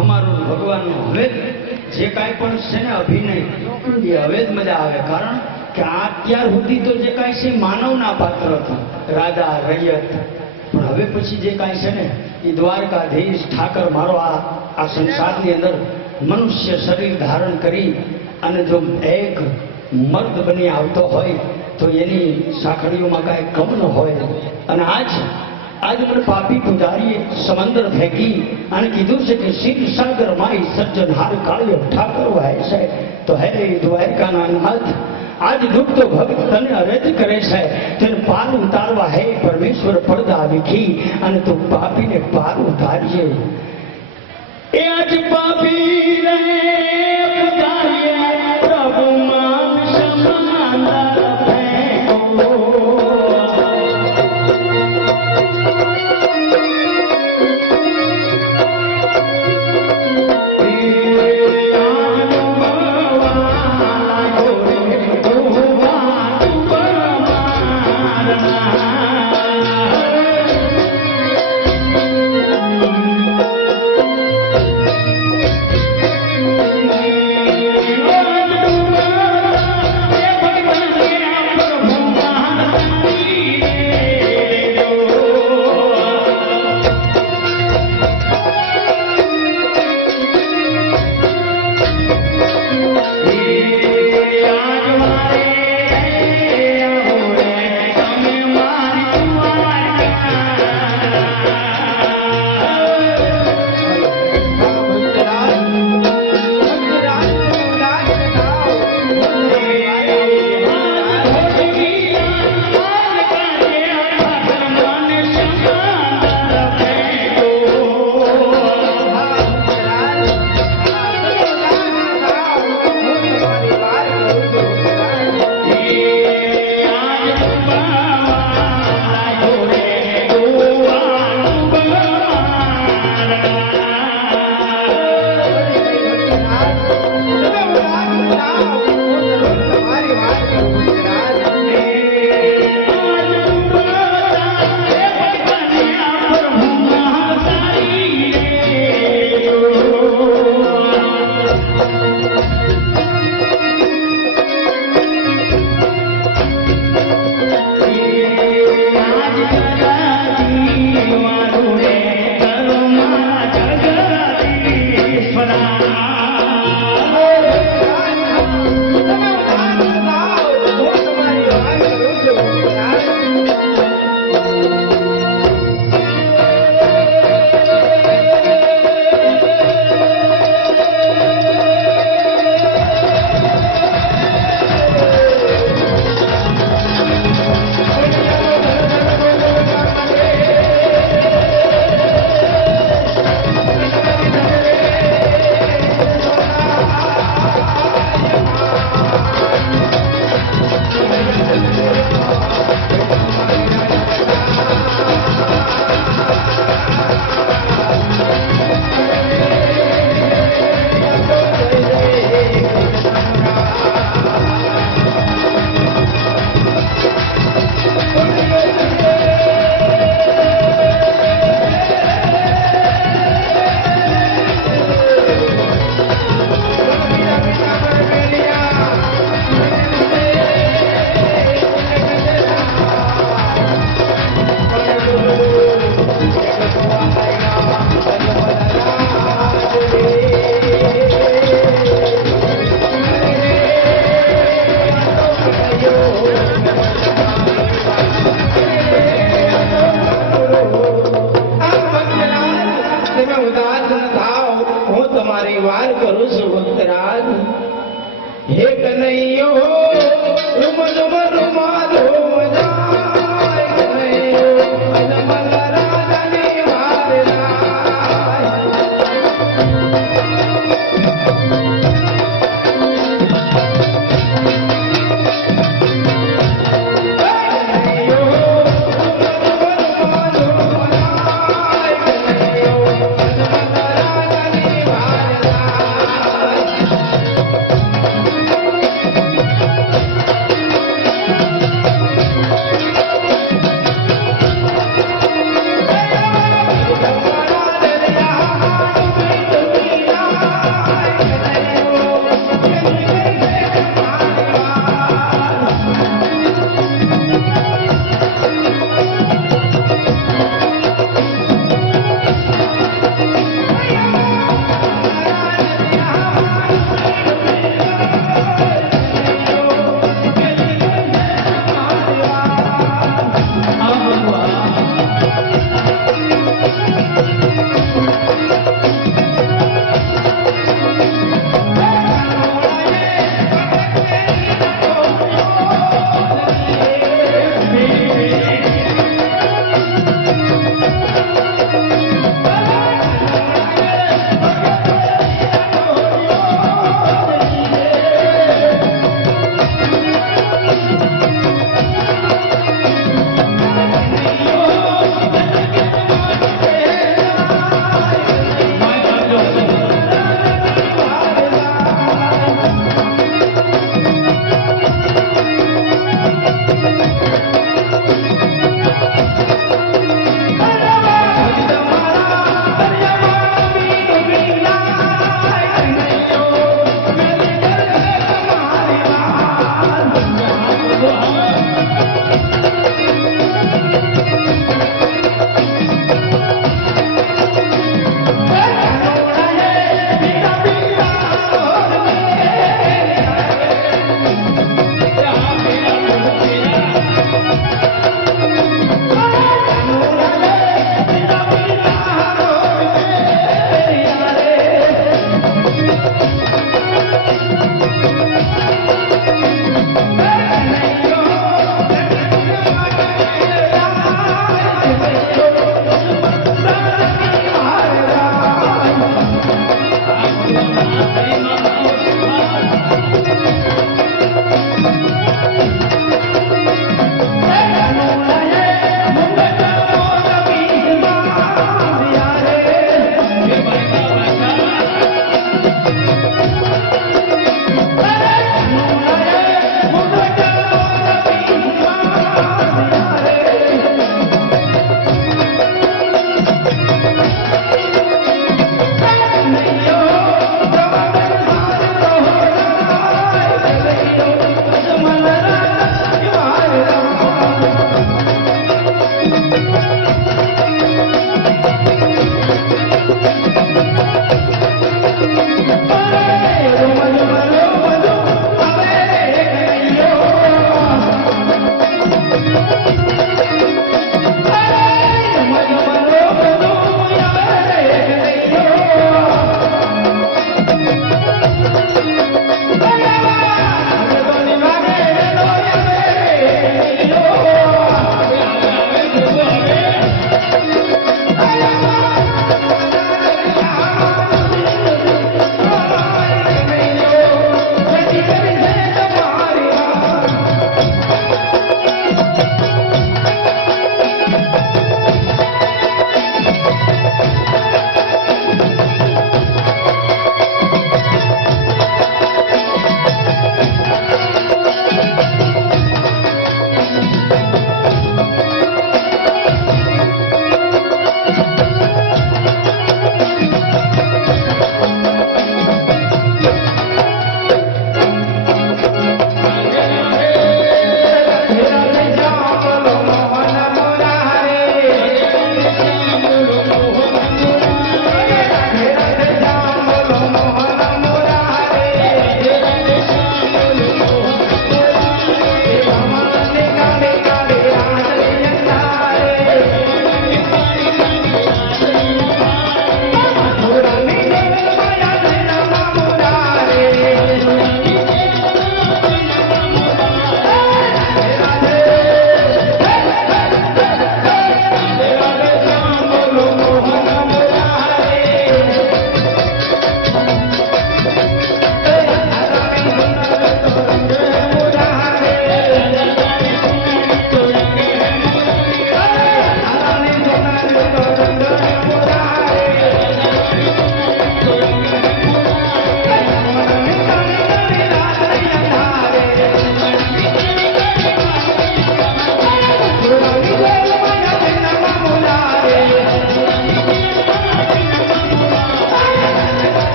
અમારું ભગવાનનો હવે જે કાંઈ પણ છે ને અભિનય એ હવે જ મજા આવે. કારણ કે અત્યાર સુધી તો જે કાંઈ છે માનવના પાત્ર હતા, રાજા રૈયત. પણ હવે પછી જે કાંઈ છે ને એ દ્વારકાધીશ ઠાકર મારો આ સંસારની અંદર મનુષ્ય શરીર ધારણ કરી અને જો એક મર્દ બની આવતો હોય તો એની સાંકળીઓમાં કાંઈ કમ ન હોય. અને આજ મને પાપી પૂજારીએ સમંદર ફેંકી અને કીધું છે કે શિવ સાગર માઈ સર્જનહાર કાળિયો ઠાકર વાય છે. તો હે દ્વારકાના નાથ, આજ દુઃખ તો ભક્ત તને અરજ કરે છે, તેને પાર ઉતારવા હે પરમેશ્વર પડદા વિખી અને તું પાપીને પાર ઉતારજે. એ આજ પાપી રે પૂજારીએ પ્રભુ માન સમંદર ફેંકો.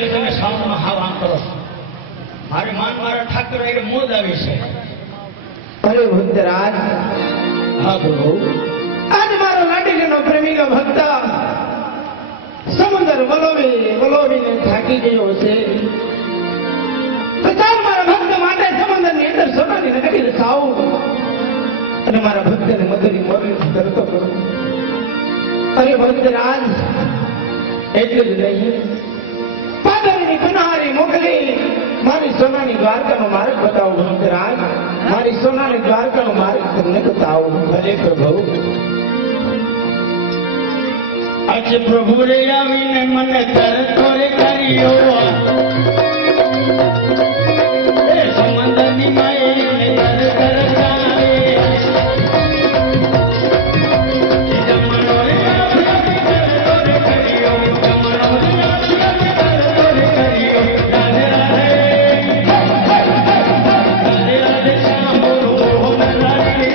એટલે તમે સાવનમાં હાવ આમ કરો છો. મારે મારા ઠાકર એટલે મોજ આવી છે. અરે ભક્તરાજ, હા પ્રભુ. આજ મારો લાડીલીનો પ્રેમિકા ભક્ત સમુદ્ર વલોવીને થાકી ગયો છે. તો ચાલ મારા ભક્ત માટે સમુદ્રની અંદર સોનાની નગરી રચાવું અને મારા ભક્તને મધુરી મોરલીથી તરતો કરું. અરે ભક્તરાજ, એટલું જ નહીં, પાદરની પનારી મોકલી મારી સોનાની દ્વારકાનો માર્ગ બતાવો. ભક્તરાજ, મારી સોનાની દ્વારકાનો માર્ગ તમને બતાવો. ભલે પ્રભુ. આજે પ્રભુ રે આવીને મને તરતો રે કર્યો, એ સમંદરની માએ તર આવે. જમણો રે આવીને તરતો રે કર્યો, જમણો રે આવીને તરતો રે કર્યો. રાધે રાધે રાધે શ્યામો રાધે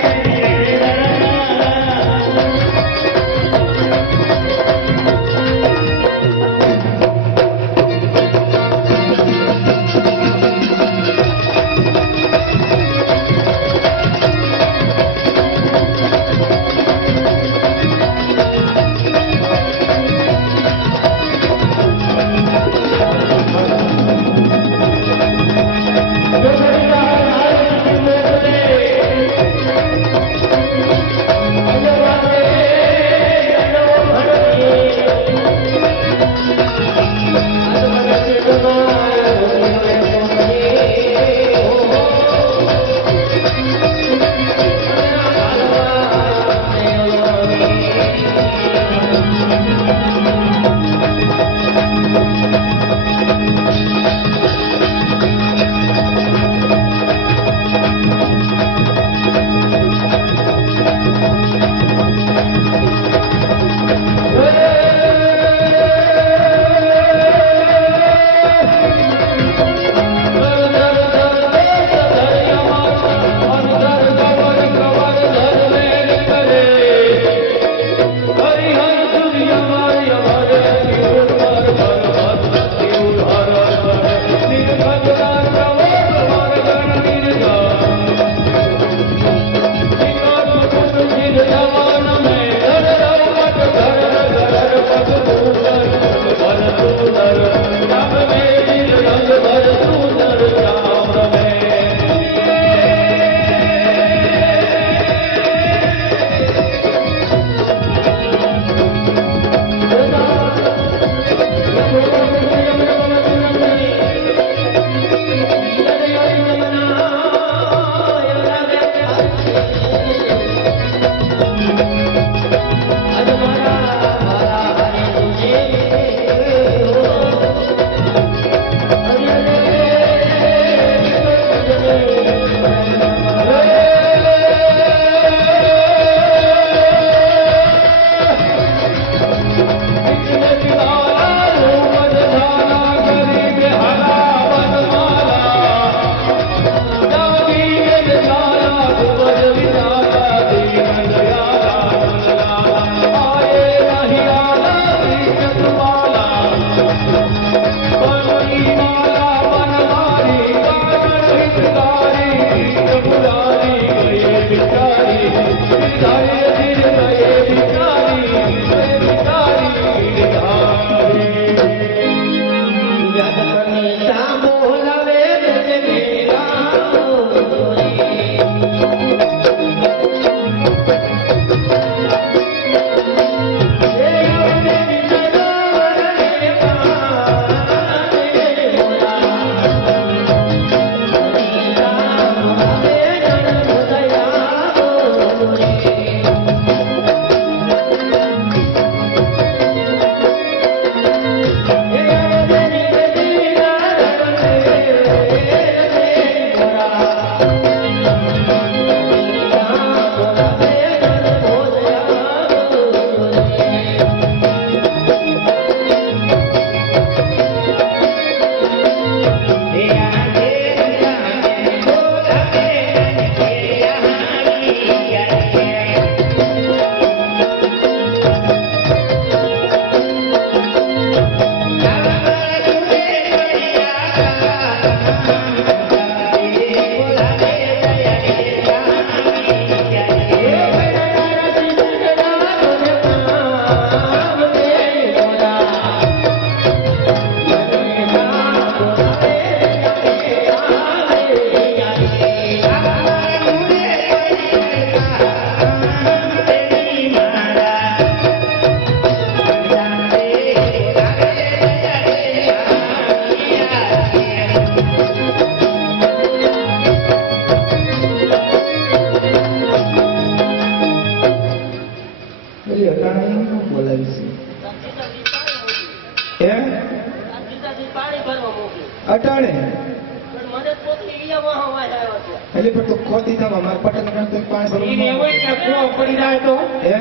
અટાણે પણ મને પોતરી ઈયામાં હવાય આવ્યો છે એટલે પણ તું ખોતી થવા મારે પટેલ ગણતરી પાણી ઈને હોય કે કૂવો પડી જાય તો હે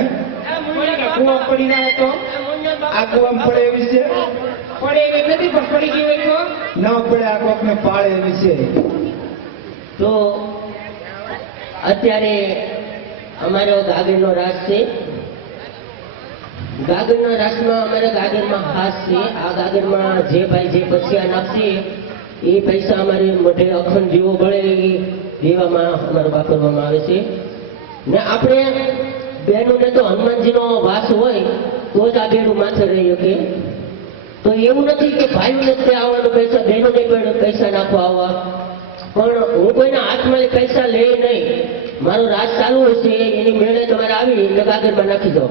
હોય કે કૂવો પડી જાય તો આ કુવામાં પડે એવી છે પડે એવી નથી પણ પડી ગઈ હોય તો ના પડે આ કોકને પાળે એવી છે તો અત્યારે અમારો ગાગરનો રાસ છે ગાગરના રાસમાં અમારા ગાગરમાં ખાસ છે આ ગાગરમાં જે ભાઈ જે પૈસા નાખશે એ પૈસા અમારે મોઢે અખંડ જીવો બળે એ દેવામાં અમારે વાપરવામાં આવે છે ને આપણે બહેનોને તો હનુમાનજીનો વાસ હોય તો જ આ બેનું માથે રહી શકે તો એવું નથી કે ભાઈઓને જ ત્યાં આવવાનું પૈસા બહેનોને પણ પૈસા નાખવા આવવા પણ હું કોઈના હાથમાં પૈસા લે નહીં મારો રાજ ચાલુ હશે એની મેળે તમારે આવી એટલે ગાગરમાં નાખી દો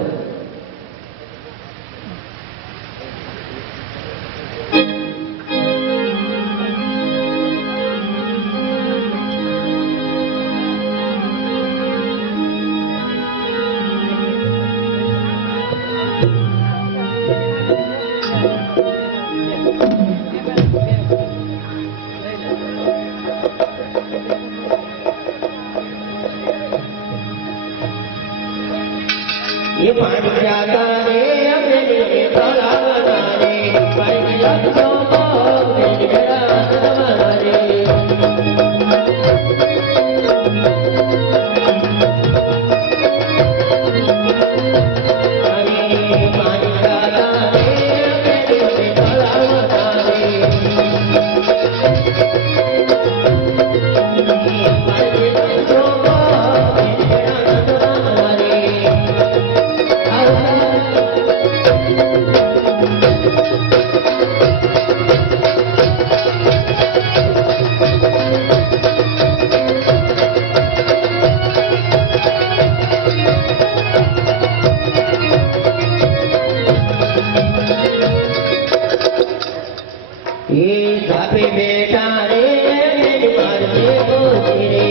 ये पानी जाता रे अपने दिल के तलावना रे पानी जाता मेरे घरा तलावना रे पानी जाता रे अपने दिल के तलावना रे पानी जाता मेरे घरा तलावना रे ये धापे बेटा रे मेरे मारते को तेरे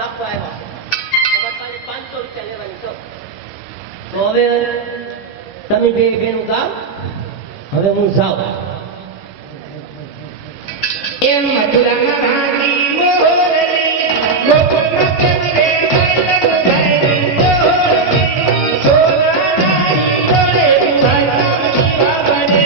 નાખવા આવ્યા તમારે પાસે 500 રૂપિયા લેવાની છો તો હવે તમે બે બેનું ગાવ હવે હું જાઉં એમ મથુરાના રાણી મોરલી ગોકુળમાં ચંદ્રે વલ્લભભાઈ મોરલી સોનાની તોડે ભાઈ બાબને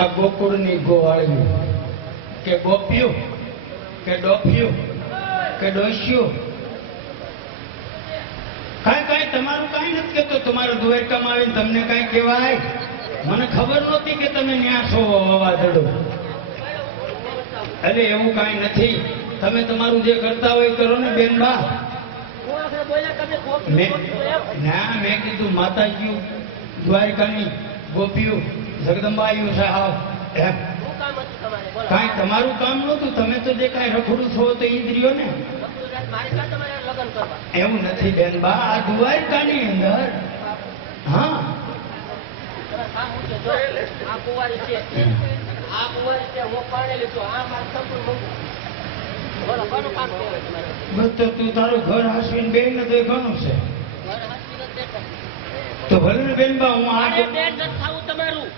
આ ગોકુળની ગોવાળિયું કે ગોપિયું કે ડોફિયું કે ડોસ્યું કાંઈ તમારું કાંઈ નથી કહેતો. તમારું દ્વારકામાં આવીને તમને કાંઈ કહેવાય? મને ખબર નહોતી કે તમે ન્યા છો વાવાઝોડું. અરે એવું કાંઈ નથી. તમે તમારું જે કરતા હોય કરો ને બેનબા. મેં કીધું માતાજી દ્વારકાની ગોપીઓ જગદંબાયું સાહેબ એમ કાંઈ તમારું કામ નહોતું. તમે તો જે કાંઈ રખડું છો તો ઇન્દ્રિયો ને એવું નથી બેનબા. આ દ્વારકાની અંદર હા બસ તો તું તારું ઘર હાસવીને બેન ને તો એ ઘણું છે. તો ભલે ને બેનબા હું આ તમારું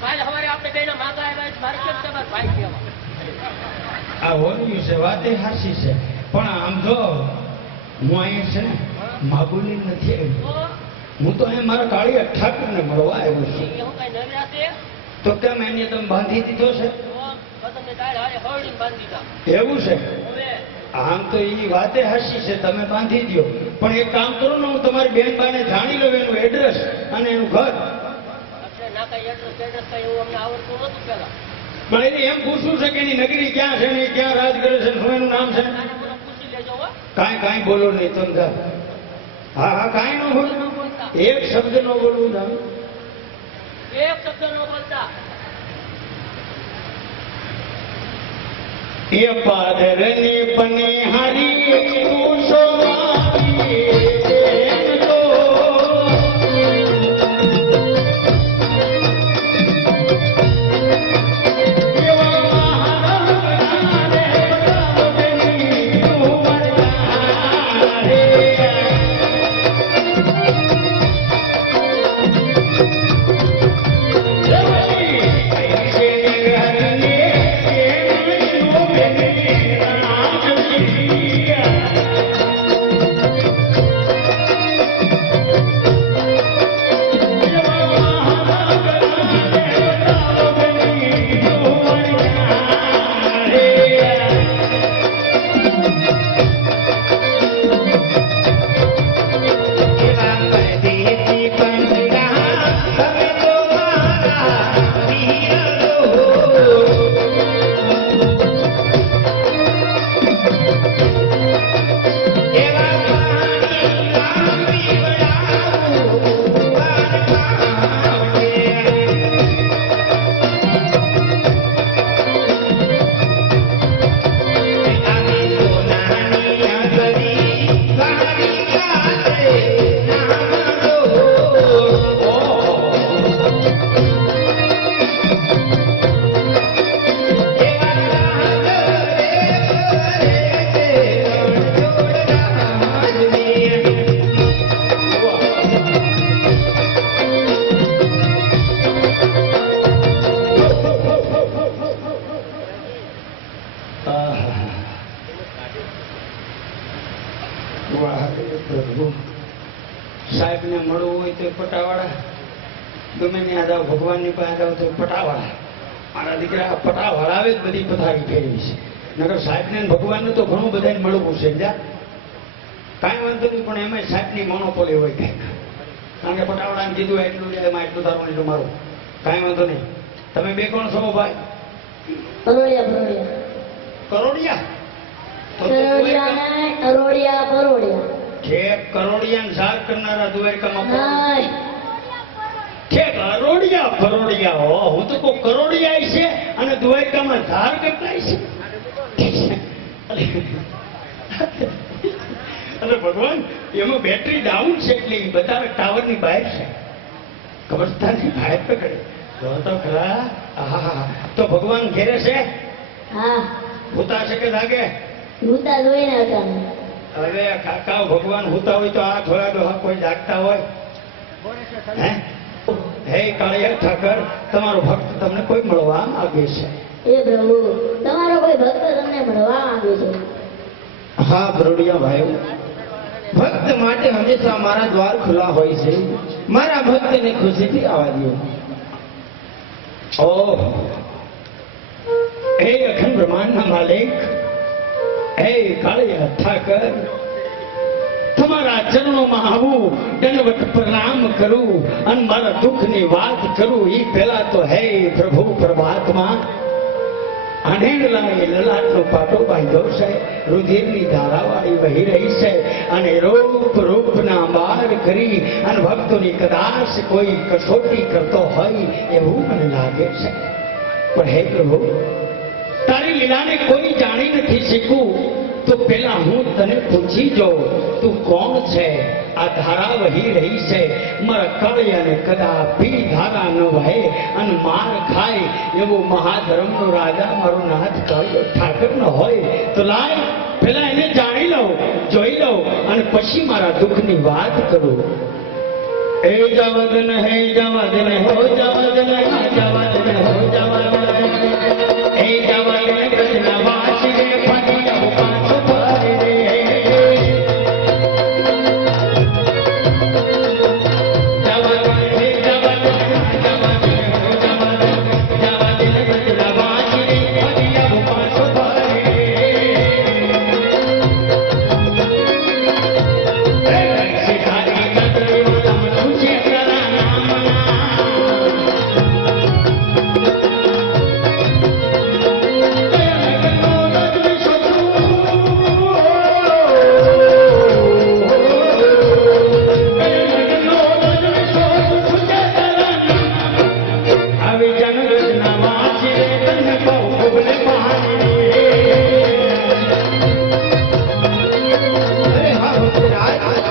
કાલે સવારે આપણે બેન માગા આવ્યા મારે કેમ તમારા ભાઈ કહેવા આ હોર્યું છે વાતે હાસી છે. પણ આમ જો હું અહીંયા છે ને માગુલી નથી આવ્યો. હું તો અહીંયા મારા કાળી ઠાકરને મળવા આવ્યો છું. હું કઈ નવરા છે તો કેમ એને તમે બાંધી દીધો છે? તો તમને કાલે હારે હળડીને બાંધી દીધા એવું છે? હવે આમ તો એ વાતે હાસી છે, તમે બાંધી દો. પણ એક કામ કરો ને, હું તમારી બેન બાને જાણી લઉં એનું એડ્રેસ અને એનું ઘર. એટલે ના કઈ એડ્રેસ કઈ એવું અમને આવડતું નતું પેલા. પણ એને એમ પૂછવું છે કે એની નગરી ક્યાં છે ને એ ક્યાં રાજ કરે છે, શું એનું નામ છે? પૂછી લેજો હો. કાંઈ બોલો નહીં તમે. હા હા કાંઈ ન બોલો. એક શબ્દ ન બોલવું નામ. એક શબ્દ ન બોલતા. એ પાદરની પનિહારી તું સોમાવી બેન તો એવા મહારાજ રે બેની તું મરતા રે. સાહેબને મળવું હોય તો પટાવાળા, ગમે ત્યાં જાઓ ભગવાનની પાસે જાઓ તો પટાવાળા. મારા દીકરા પટાવાળા આવે જ બધી પથારી ફેરવી છે. નકર સાહેબને ને ભગવાનને તો ઘણું બધાને મળવું છે જા. કાંઈ વાંધો નહીં, પણ એમાં સાહેબની મોનોપોલી હોય કંઈક. કારણ કે પટાવાળાને કીધું એટલું લે, એમાં એટલું તારું એટલું મારું. કાંઈ વાંધો નહીં. તમે બે કોણ છો ભાઈ? પરોડિયા કરોડિયા? તો પરોડિયા ઠેક કરોડિયાને ઝાર કરનારા દ્વારકામાં હાય ઠેક અરોડિયા ફરોડિયા હો. હું તો કોઈ કરોડિયા છે અને દ્વારકામાં ધાર કરતા છે. અને ભગવાન એમાં બેટરી ડાઉન છે એટલે એ બતાવે ટાવરની બહાર છે. કબ્રસ્તાનની બહાર પકડે તો ખરા. આહા, તો ભગવાન ઘેરે છે? હા હોતા છે કે લાગે? ભૂતા જોઈને હતા હવે કાકા ભગવાન હોતા હોય તો આ થોડા તો કોઈ જાગતા હોય? હે હે કાળિયા ઠાકર, તમારો ભક્ત તમને કોઈ મળવા માંગે છે. એ પ્રભુ તમારો કોઈ ભક્ત તમને મળવા માંગે છે. હા બરોડિયા ભાઈ, ભક્ત માટે હંમેશા મારા દ્વાર ખુલ્લા હોય છે. મારા ભક્તને ખુશીથી આવવા દો. ઓહ, હે અખંડ બ્રહ્માંડના માલિક, હે કાળિયા ઠાકર, તમારા ચરણોમાં આવું, દંડવત પ્રણામ કરું અને મારા દુઃખની વાત કરું એ પહેલા તો હે પ્રભુ પરમાત્મા, આંધેડલાએ લલાટનો પાટો બાંધ્યો છે, રુધિરની ધારાવાળી વહી રહી છે અને રૂપના બાર કરી અને ભક્તોની કદાચ કોઈ કસોટી કરતો હોય એવું મને લાગે છે. પણ હે પ્રભુ, તારી લીલાને કોઈ જાણી નથી શીખવું તો પેલા હું તને પૂછી જાઉં, તું કોણ છે? આ ધારા વહી રહી છે, મારા કળિયાને કદાપી ધારા ન વહે અને માર ખાય એવો મહાધર્મનો રાજા મારો નાથ કાળિયો ઠાકર ન હોય તો લાય પેલા એને જાણી લઉં, જોઈ લઉં અને પછી મારા દુઃખની વાત કરું. હે જવદન, હે જવદન, હો જવદન, હે જવદન, હો જવદન, હે જવદન કૃષ્ણ વાસી રે ફરિયા પાછો ફરે રે.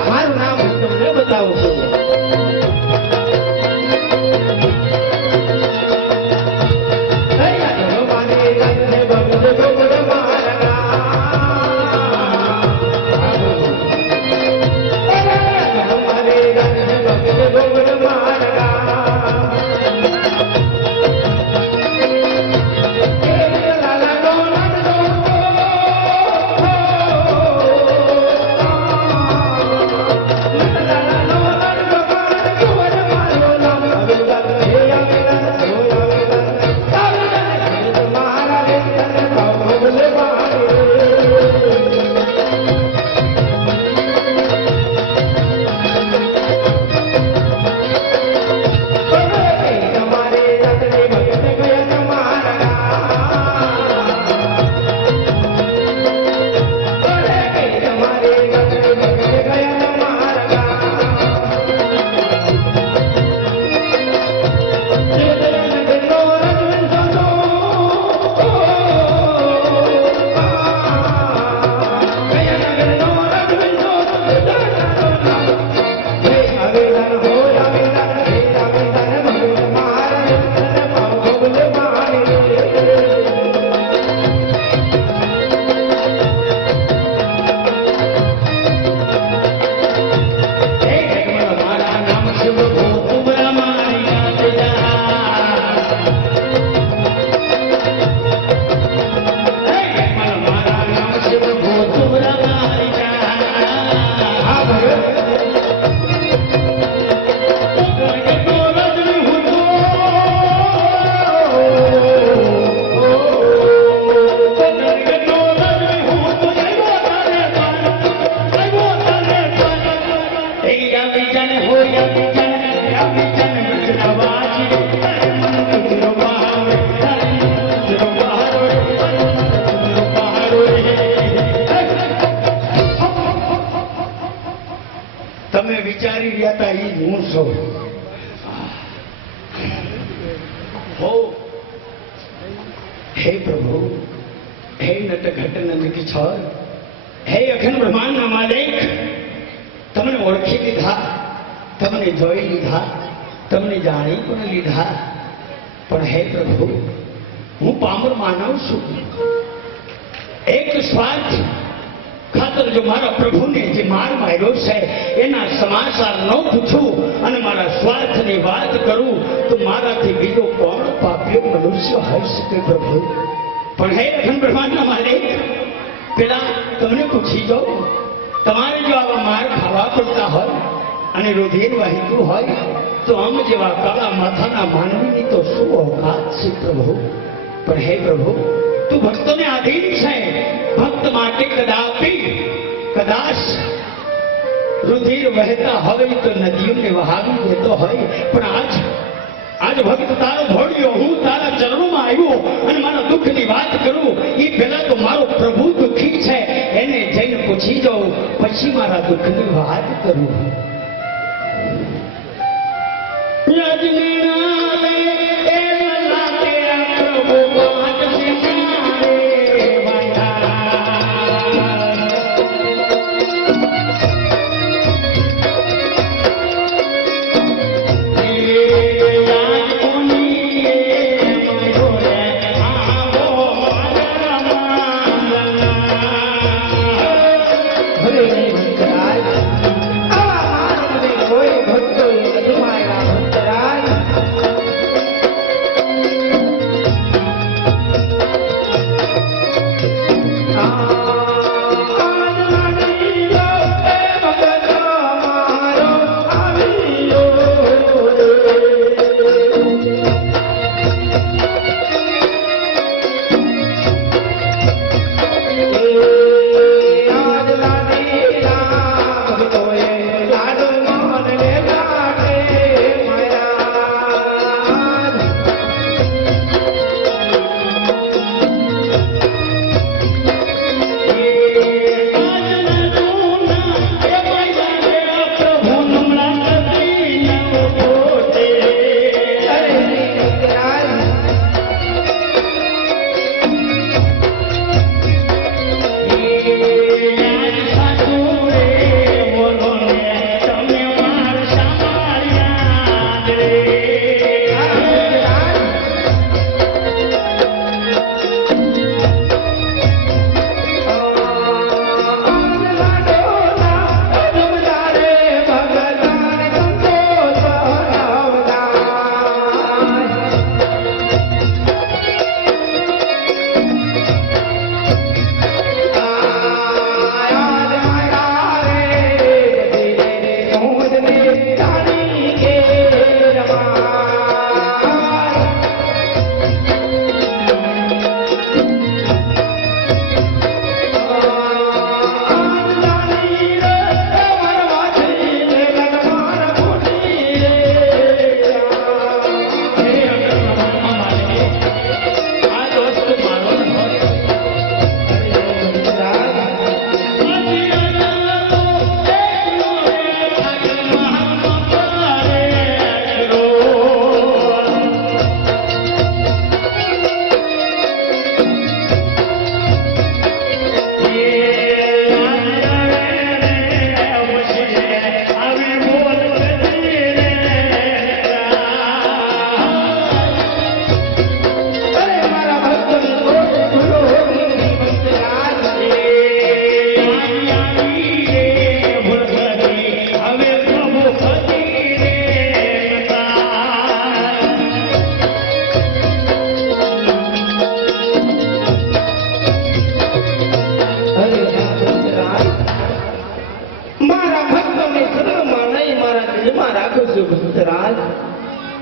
મારું નામ હું તમને બતાવું છું. બીજાને હોય બીજાને ગજરાવાજી તુજરો બહારો તુજરો બહારો તમે વિચારી રહ્યા હતા એ જ હું છું હો હે પ્રભુ હે નટઘટ નંદ કિશોર હે અખંડ બ્રહ્માંડના માલિક તમને ઓળખી લીધા તમને જોઈ લીધા તમને જાણી પણ લીધા પણ હે પ્રભુ હું પામર માનવ છું એક સ્વાર્થ ખાતર જો મારા પ્રભુને જે માર માર્યો છે એના સમાચાર ન પૂછું અને મારા સ્વાર્થની વાત કરું તો મારાથી બીજો કોણ પાપ્યો મનુષ્ય હોઈ શકે પ્રભુ પણ હે અખંડ બ્રહ્માંડના માલિક પેલા તમને પૂછી જાઉં તમારે જો આવા માર ખાવા પડતા હોય અને રુધિર વહેતું હોય તો આમ જેવા કાળા માથાના માનવીની તો શું ઓકાત છે પ્રભુ પણ હે પ્રભુ તું ભક્તોને આધીન છે ભક્ત માટે કદાચ રુધિર વહેતા હોય તો નદીઓને વહાવી દેતો હોય પણ આજ ભક્ત તારો ભોળ્યો હું તારા ચરણોમાં આવ્યો અને મારા દુઃખની વાત કરું એ પહેલા તો મારો પ્રભુ દુઃખી છે એને જઈને પૂછી જાઉં પછી મારા દુઃખની વાત કરું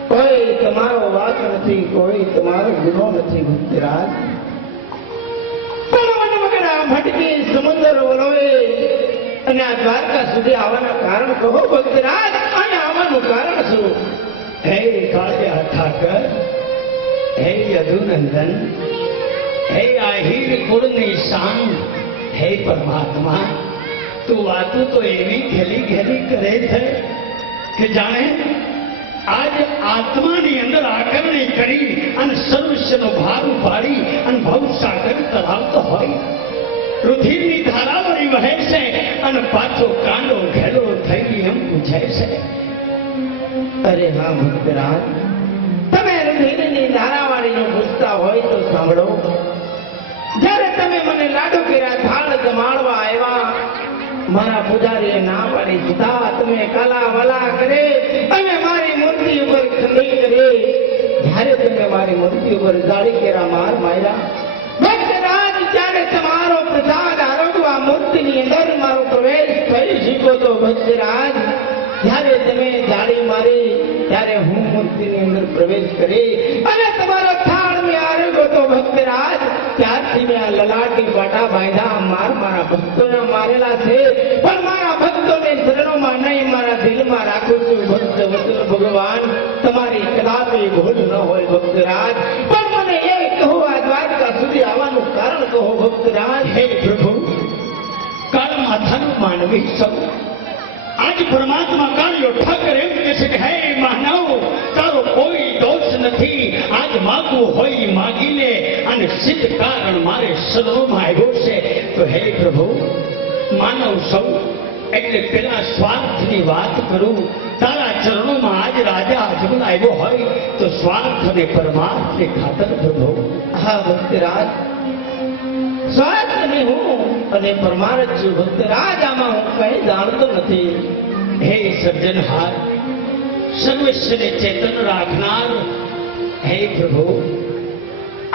કોઈ તમારો વાંક નથી, કોઈ તમારો ગુનો નથી ભક્તરાજ. ભટકી સમુદ્ર વલોવે અને આ દ્વારકા સુધી આવવાના કારણ કહો ભક્તરાજ. અહીંયા આવવાનું કારણ શું? હે કાળિયા ઠાકર, હે યદુનંદન, હે આહિર કુળની શાન, હે પરમાત્મા, તું વાતું તો એવી ઘેલી ઘેલી કરે છે કે જાણે આજ આત્માની અંદર આકરણી કરી અને સર્વસ્વનો ભાર ઉપાડી અને ભવસાગર તરાવતો હોય. રુધિરની ધારાવળી વહે છે અને પાછો કાંડો ઘેલો થઈ એમ પૂછે છે. અરે હા ભક્તરાજ, તમે રુધિરની ધારાવાળીનું પૂછતા હોય તો સાંભળો. જ્યારે તમે મને લાડુ કર્યા થાળ જમાડવા આવ્યા, મારા પૂજારીએ ના પાડી દીધા, તમે કાલા વલા કરે અને મારી મૂર્તિ ઉપર ખંડી કરી. જ્યારે તમે મારી મૂર્તિ ઉપર જાળી કેરા માર માર્યા ભક્તરાજ, ત્યારે તમારો પ્રસાદ આરોગવા મૂર્તિની અંદર મારો પ્રવેશ થઈ શક્યો તો ભક્તરાજ. જ્યારે તમે જાળી મારી ત્યારે હું મૂર્તિની અંદર પ્રવેશ કરી અને તમારો થાળ મેં આરોગ્યો તો ભક્તરાજ. ત્યારથી મેં આ લલાટી પાટા બાંધ્યા. મારા ભક્તોને મારેલા છે, પણ મારા ભક્તોને ચરણોમાં નહીં, મારા દિલમાં રાખું છું. ભક્ત વચન ભગવાન તમારી કદાપી ભૂલ ન હોય ભક્તરાજ. પણ મને એ કહો, આ દ્વારકા સુધી આવવાનું કારણ કહો ભક્તરાજ. હે પ્રભુ, કાળ માથાનું માનવી સૌ આજ પરમાત્મા કાળિયો ઠાકર એમ કહે છે કે હે માનવ, તારો કોઈ દોષ નથી. આજ માગવું હોય માગી લે અને સિદ્ધ કારણ મારે સદમાં આવ્યો છે. તો હે પ્રભુ, માનવ સૌ એટલે પેલા સ્વાર્થની વાત કરું. તારા ચરણોમાં આજ રાજા અજમલ આવ્યો હોય તો સ્વાર્થ અને પરમાર્થને ખાતર પ્રભુ. હા ભક્તરાજ, સ્વાર્થની હું અને પરમાર્થ છું ભક્તરાજ. આમાં હું કઈ જાણતો નથી. હે સર્જનહાર, સર્વસ્વને ચેતન રાખનાર, હે પ્રભુ,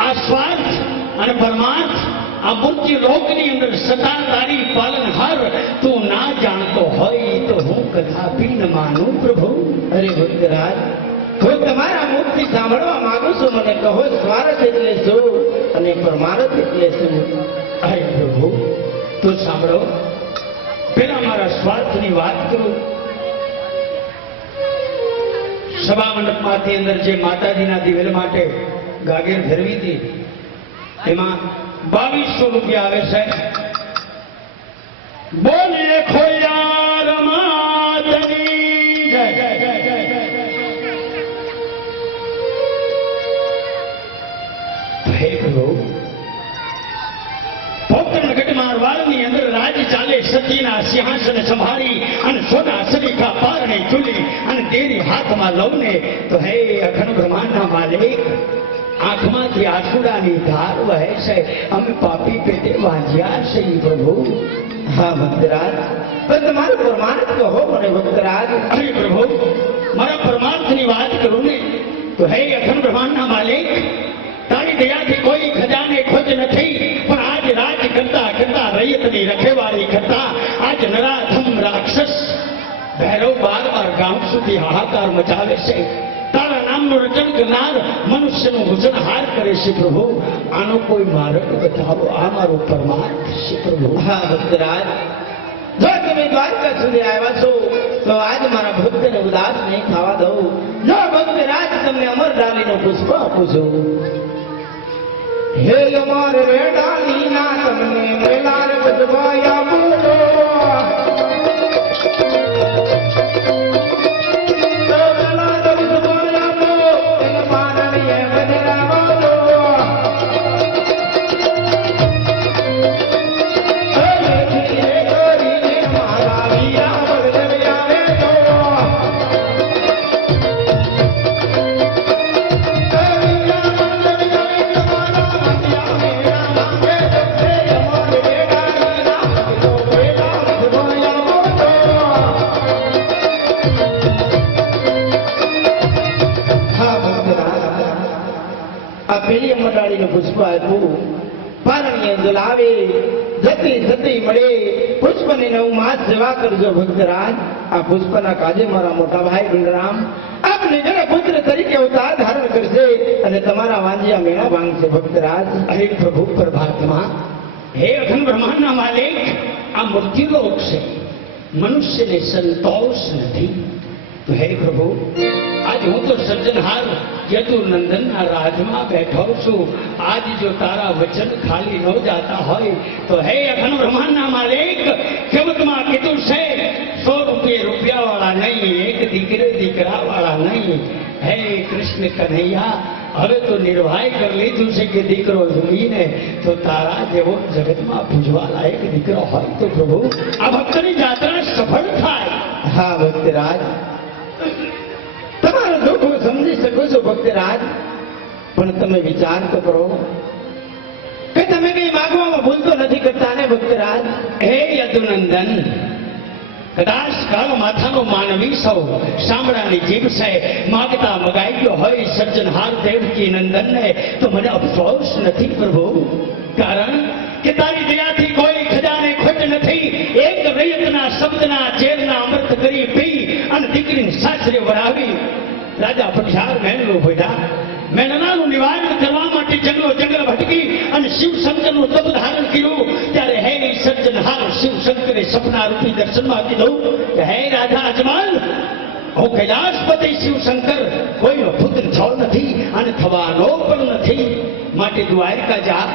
આ સ્વાર્થ અને પરમાર્થ આ મૃત્યુ લોકની અંદર સતાધારી પાલનહાર તું ના જાણતો હોય તો હું કદાપી ન માનું પ્રભુ. અરે ભક્તરાજ, હું તમારા મુખથી સાંભળવા માંગુ છું. મને કહો, સ્વાર્થ એટલે શું અને પરમાર્થ એટલે શું? હે પ્રભુ, તું સાંભળો. પેલા મારા સ્વાર્થની વાત કરું. સભા મંડપમાંથી અંદર જે માતાજીના દિવેલ માટે ગાગર ફેરવી હતી એમાં 2200 રૂપિયા આવે છે. બોલીએ ખોયા રમાદની જય. હે પ્રભુ, પોતાના ગઢમાં વાળની અંદર રાજ ચાલે, સતીના સિંહાસન સંભાળી અને સોના સરીખા પારણે ચૂલી અને તેરી હાથમાં લઉને. તો હે અખંડ બ્રહ્માંડના માલિક, આંખમાંથી આંસુડાની ધાર વહે છે. અમે પાપી પેટે વાંજ્યા છે પ્રભુ. હા ભક્તરાજ, પણ તમારું પરમાર્થ કહો મને ભક્તરાજ. અરે પ્રભુ, મારા પરમાર્થની વાત કરું ને તો હે અખંડ બ્રહ્માંડના માલિક, તારી દયાથી કોઈ ખજાને ખોજ નથી, પણ આજ રાજ કરતા કરતા રૈયતની રખેવાળી કરતા આજ નરાધમ રાક્ષસ ભૈરવ બાર ગામ સુધી હાહાકાર મચાવે છે. તારા નામનું રચન કરનાર મનુષ્યનું ભૂષણહાર કરે છે પ્રભુ. આનો કોઈ માર્ગ બતાવો. આ મારો પરમાર્થ છે પ્રભુ. હા ભક્તરાજ, જો તમે દ્વારકા સુધી આવ્યા છો તો આજ મારા ભક્તને ઉદાસ નહીં થવા દઉં. જો ભક્તરાજ તમને અમર ડાલીનું પુષ્પ આપું છું. હે અમર રેડાલીના તમને મેલાર બદવાયા બોલો. પેલી મંડાળીનું પુષ્પ આપ્યું. પારણીએ જલાવે, જતી જતી મળે. પુષ્પની 9 માસ સેવા કરજો ભક્તરાજ. આ પુષ્પના કાજે મારા મોટા ભાઈ બલરામ આપને જણે પુત્ર તરીકે અવતાર ધારણ કરશે અને તમારા વાંજિયા મેળા ભાંગશે ભક્તરાજ. હે પ્રભુ પરમાત્મા, હે અખંડ બ્રહ્માંડના માલિક, આ મૃત્યુલોક છે. મનુષ્યને સંતોષ નથી. તો હે પ્રભુ, આજ હું તો સર્જનહાર યદુનંદનના રાજમાં બેઠો છું. આજ જો તારા વચન ખાલી ન જાતા હોય તો હે અખંડ બ્રહ્માંડના માલિક, કિંમતમાં કીધું છે 100 રૂપિયા વાળા નહીં, એક દીકરા વાળા નહીં. હે કૃષ્ણ કન્હૈયા, હવે તો નિર્વાય કરી લીધું છે કે દીકરો જોઈને તો તારા જેવો જગતમાં પૂજવા લાયક દીકરો હોય તો પ્રભુ આ ભક્તની યાત્રા સફળ થાય. હા ભક્તરાજ, તમારો દુઃખ હું સમજી શકું છું ભક્તરાજ, પણ તમે વિચાર તો કરો કે તમે કઈ માગવામાં ભૂલ તો નથી કરતા ને ભક્તરાજ? હે યદુનંદન, કદાચ કાળ માથાનો માનવી સૌ સાંભળાની જીભ છે માગતા મગાઈ ગયો હોય સર્જનહાર દેવકી નંદનને તો મને અફસોસ નથી પ્રભુ. કારણ કે તારી દયાથી કોઈ ખજાને ખોટ નથી. એક રૈયતના શબ્દના ઝેરના અમૃત કરી પી અને દીકરીને સાસરે વરાવી રાજા પઠિયાર મહેલનો ભોયડા મેલનાનું નિવારણ કરવા માટે જંગલો જંગલ ભટકી અને શિવ શંકરનું તપ ધારણ કર્યું. ત્યારે હે સર્જનહાર શિવ શંકરે સપના રૂપી દર્શનમાં કીધું કે હે રાજા અજમલ, હું કૈલાસપતિ શિવ શંકર કોઈનો પુત્ર થયો નથી અને થવાનો પણ નથી. માટે દ્વારકા જા.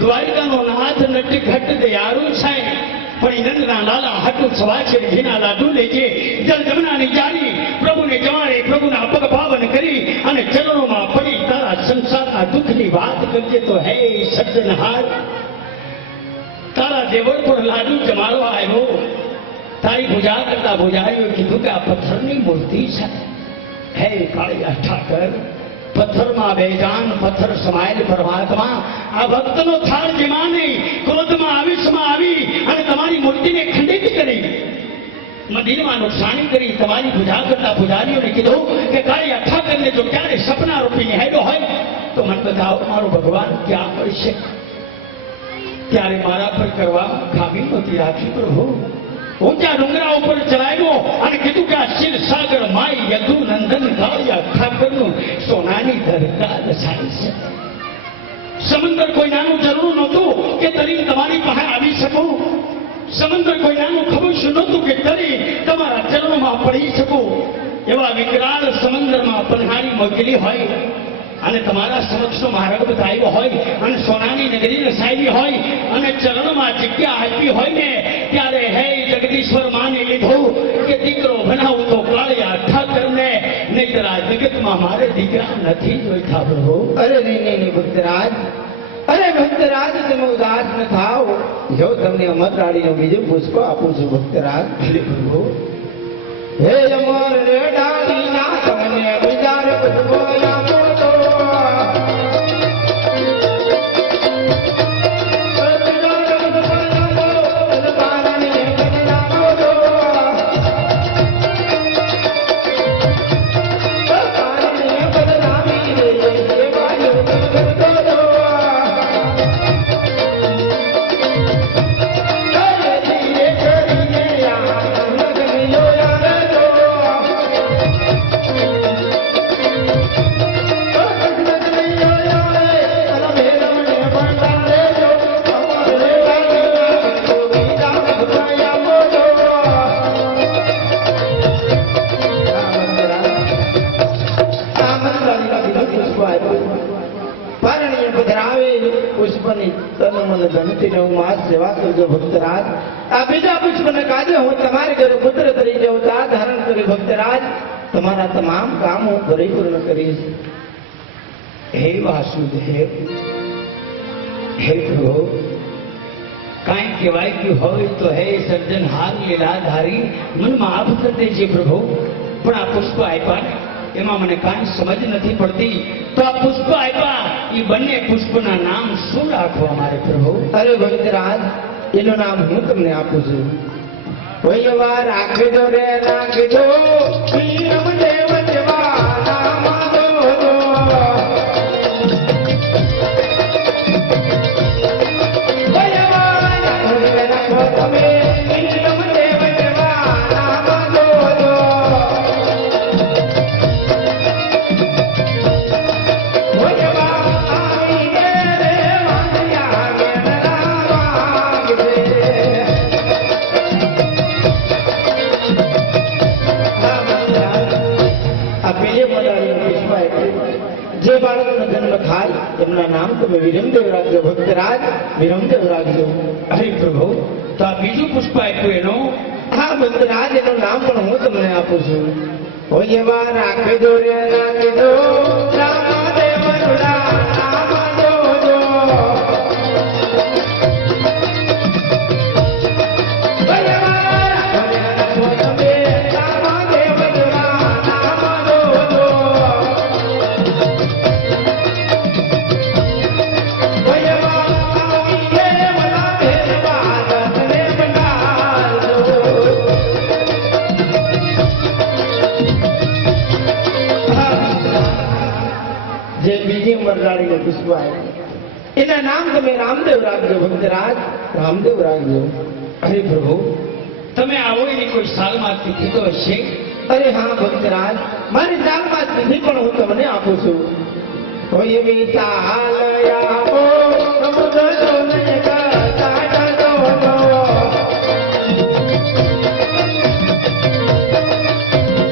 દ્વારકાનો નાથ નટઘટ દયાળુ છે, પણ નંદના લાલા હાટુ સવાશે ઘીના લાડુ લેજે. જલ જમનાની જાળી પ્રભુને જવાડે, પ્રભુના પગ પાવન કરી અને ચરણોમાં પડી તારા સંસારના દુઃખની વાત કરજે. તો હે સર્જનહાર, તારા દેવળ પર લાડુ જમાડવા આવ્યો. તારી પૂજા કરતા પૂજારીઓ કીધું કે આ પથ્થરની મૂર્તિ છે. હે કાળિયા ઠાકર, પથ્થરમાં બેજાન પથ્થર સમાયેલ પરમાત્મા આ ભક્તનો થાળ જીમાની ક્રોધમાં આવેશમાં આવી અને તમારી મૂર્તિને ખંડિત કરી મંદિરમાં નુકસાની કરી. તમારી પૂજા કરતા પૂજારીઓને કીધું કે કાળિયા ઠાકરને જો ક્યારે સપના રૂપી નિહાળ્યો હોય તો મને બતાવો મારો ભગવાન ક્યાં પડશે. ત્યારે મારા પર કરવા ખામી નહોતી રાખી પ્રભુ. ઊંચા ડુંગરા ઉપર ચલાવ્યો અને કીધું કે આ શિર સાગર માય યદુનંદન કાળિયા ઠાકરનું સોનાની ધરતા દસાય છે. સમંદર કોઈ નાનું જરૂર નહોતું કે તરી તમારી પાસે આવી શકું. સમંદર કોઈ નાનું ખબુશ નહોતું કે તરી તમારા ચરણોમાં પડી શકું. એવા વિકરાળ સમંદરમાં પન્હારી મોકલી હોય અને તમારા સમક્ષનો માર્ગ બતાવ્યો હોય અને સોનાની નગરી રસાયેલી હોય અને ચરણમાં જગ્યા આપી હોય ને, ત્યારે હે જગદીશ્વર માની લીધું કે દીકરો બનાવું તો કાળિયા ઠાકરને, નહીંતર આ જગતમાં મારે દીકરા નથી જોઈતા પ્રભુ. અરે નહીં ભક્તરાજ, અરે ભક્તરાજ, તમે ઉદાસ ન થાવ. જો તમને અમરરાણીનો બીજો પુષ્પ આપું છું ભક્તરાજ. પ્રભુ હે અમર રેડાણીના તમને બીજા પુષ્પો આપો તો સેવા કરજો ભક્તરાજ. આ બીજા પુષ્પને કાજે હું તમારે ઘરે પુત્ર તરીકે અવતાર ધારણ કરી ભક્તરાજ તમારા તમામ કામ હું પરિપૂર્ણ કરીશ. હે વાસુદેવ, હે પ્રભુ, કાંઈ કહેવાય ગયું હોય તો હે સર્જનહાર લીલાધારી મન માફ કરી દેજે પ્રભુ. પણ આ પુષ્પ આપ્યા ને એમાં મને કાંઈ સમજ નથી પડતી. તો આ પુષ્પ આપ્યા એ બંને પુષ્પના નામ શું રાખવા મારે પ્રભુ? અરે ભક્તરાજ, એનું નામ હું તમને આપું છું. વૈયવા રાખજો રે રાખજો, પીરમ દેવ જેવા નામ દો. વૈયવા રાખજો તમે, પીરમ દેવ જેવા નામ દો. વૈયવા આવી રે વાંધ્યા વેણલા વાગજે. બીજે મદારી પુષ્પા જે બાળકનો જન્મ થાય એમના નામ તમે વિરમદેવ રાખજો ભક્તરાજ, વિરમદેવ રાખજો. હરે પ્રભુ, તો આ બીજું પુષ્પ આપ્યું એનું હા ભક્તરાજ, એનું નામ પણ હું તમને આપું છું. હોય એવા રાખજો રે રાખજો રામદેવનું નામ જોજો. હોય એવા રાખજો રે રાખજો તમે રામદેવનું નામ જોજો. હોય એવા આવીએ મલા ભેરવા દસને બનાવજો. જે બીજી મરડાડીને પુષ્પ આવ્યું એના નામ તમે રામદેવ રાખજો ભક્તરાજ, રામદેવ રાખજો. હરે પ્રભુ, તમે આવો એની કોઈ સાલમાં તિથિ તો હશે? અરે હા ભક્તરાજ, મારી ચાલમાં તિથિ પણ હું તમને આપું છું. કોઈ એવી ચાલ આપો સમુદ્ર સોને કરતા ડગો.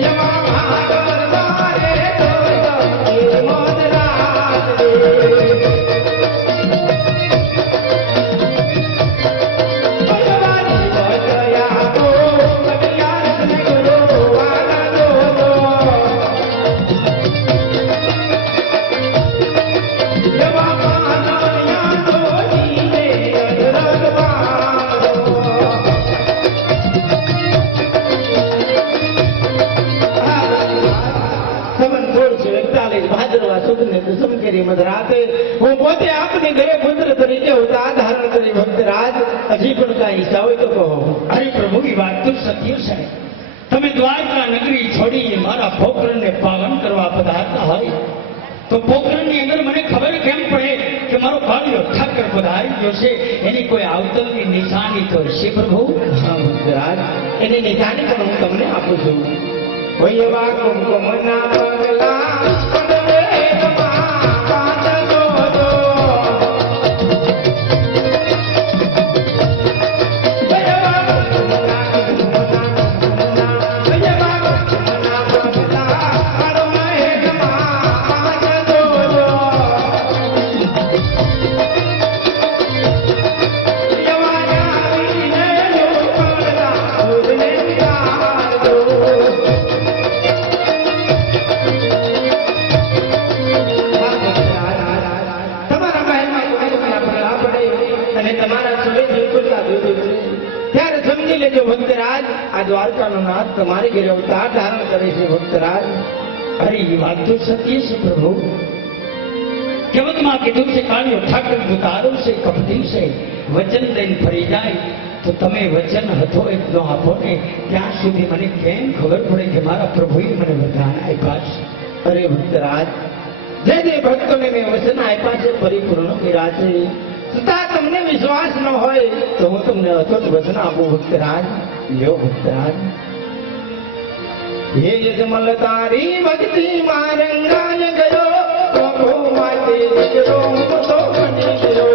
એવા ભાગર મારે તો એ મોત રાત રે. હું પોતે આપની ઘરે પુત્ર તરીકે અવતાર ધારણ કરી ભક્તરાજ, હજી પણ કાંઈ ઈચ્છા હોય તો કહો. હરે પ્રભુ, એ વાત તો સત્ય છે. તમે દ્વારકા નગરી છોડી મારા પોખરણને પાવન કરવા પધારતા હોય તો પોખરણની અંદર મને ખબર કેમ પડે કે મારો કાળિયો ઠાકર પધારી ગયો છે? એની કોઈ આવતલની નિશાની તો હશે પ્રભુ? હા ભક્તરાજ, એની નિશાની પણ હું તમને આપું છું. હોય એવા કુમકુમના પગલા પડવેગમાં બાંધજો જો. હોય એવા કુમકુમના પગલા પડવેગમાં બાંધજો જો. એવા આવીને લોકડા ઉભને વિરાજો. તમારા મહેલમાં તમારા પગલા પડે અને તમારા સુરે દિલકુટલા દૂધ ઉતરે ત્યારે સમજી લેજો ભક્તરાજ, આ દ્વારકાનો નાથ તમારી ઘરે અવતાર ધારણ કરે છે ભક્તરાજ. અરે એ વાત તો સત્ય છે પ્રભુ. કહેવતમાં કીધું છે કાળિયો ઠાકર ઉતારો છે, કપટી છે, વચન લઈને ફરી જાય તો તમે વચન હતો એક નો આપો ને ત્યાં સુધી મને કેમ ખબર પડે કે મારા પ્રભુએ મને વરદાન આપ્યા છે? અરે ભક્તરાજ, જે જે ભક્તોને મેં વચન આપ્યા છે પરિપૂર્ણ કર્યા છે, છતાં તમને વિશ્વાસ ન હોય તો હું તમને અચોટ વચન આપું ભક્તરાજ. લ્યો ભક્તરાજ. હે યજમલ તારી ભક્તિ માં રંગાય ગયો, પ્રભુ માટે દીકરો હું તો બની ગયો.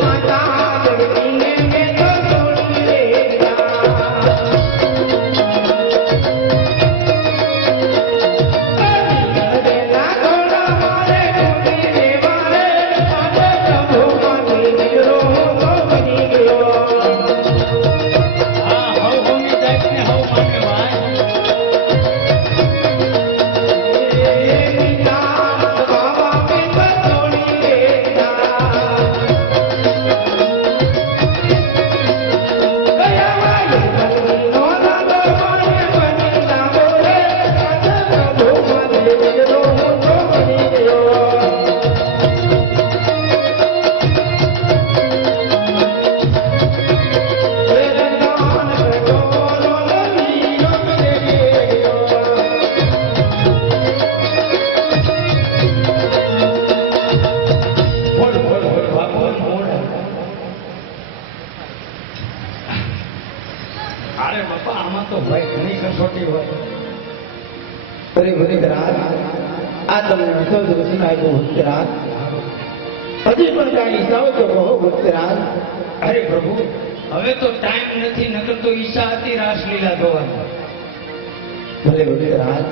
માતા જગતીને મેં તો એમાં તો ભાઈ ઘણી કસોટી હોય. ભલે ભલે રાત આ તમને અસંત વચન આપ્યું ભક્તરાજ. હજી પણ કાંઈ ઈચ્છા હોય તો કહો ભક્તરાજ. અરે પ્રભુ, હવે તો ટાઈમ નથી, નકર તો ઈચ્છા હતી રાસલીલા જોવાની. ભલે ભક્તરાજ.